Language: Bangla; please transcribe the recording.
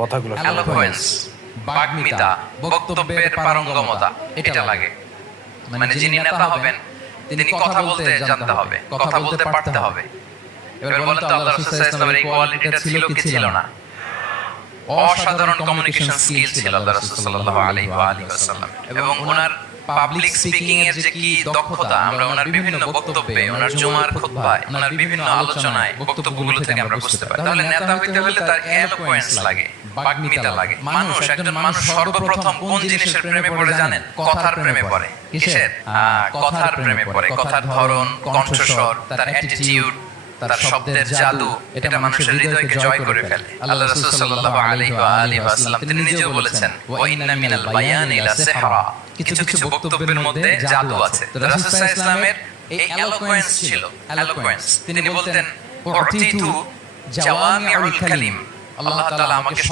কথাগুলো এলোকোয়েন্স, বাগ্মিতা, বক্তব্যের পারঙ্গমতা, এটা লাগে। মানে যিনি নেতা হবেন তিনি কথা বলতে জানতে হবে, কথা বলতে পারতে হবে। এবার বলেন তো আল্লাহ রাসূল সাল্লাল্লাহু আলাইহি ওয়াসাল্লামের এই কোয়ালিটিটা ছিল কি ছিল না? অসাধারণ কমিউনিকেশন স্কিল ছিল আল্লাহ রাসূল সাল্লাল্লাহু আলাইহি ওয়াসাল্লাম। এবং ওনার পাবলিক স্পিকিং এর যে কি দক্ষতা, আমরা ওনার বিভিন্ন বক্তব্যে, ওনার জুমার খুতবায়, ওনার বিভিন্ন আলোচনায়, বক্তব্যগুলো থেকে আমরা বুঝতে পারি। তাহলে নেতা হইতে হলে তার এলোকোয়েন্স লাগে, বাগ্মিতা লাগে। একজন মানুষ সর্বপ্রথম কোন জিনিসের প্রেমে পড়ে জানেন? কথার প্রেমে পড়ে। কিসের? কথার প্রেমে পড়ে। কথার ধরন, কণ্ঠস্বর, তার অ্যাটিটিউড, তার শব্দের জাদু, এটা মানুষের হৃদয়কে জয় করে ফেলে। আল্লাহ রাসূল সাল্লাল্লাহু আলাইহি ওয়াসাল্লাম তিনি নিজেও বলেছেন, ওয়া ইন্না মিনাল বায়ানি লা সিহরা, কিছু কিছু বক্তব্যের মধ্যে জাদু আছে। তো রাসূল সাল্লাল্লাহু আলাইহি ওয়াসাল্লামের এই এলোকোয়েন্স ছিল, এলোকোয়েন্স। তিনি বলতেন, উতিতু জাওয়ামিউল কালিম, আল্লাহ তাআলা আমাকে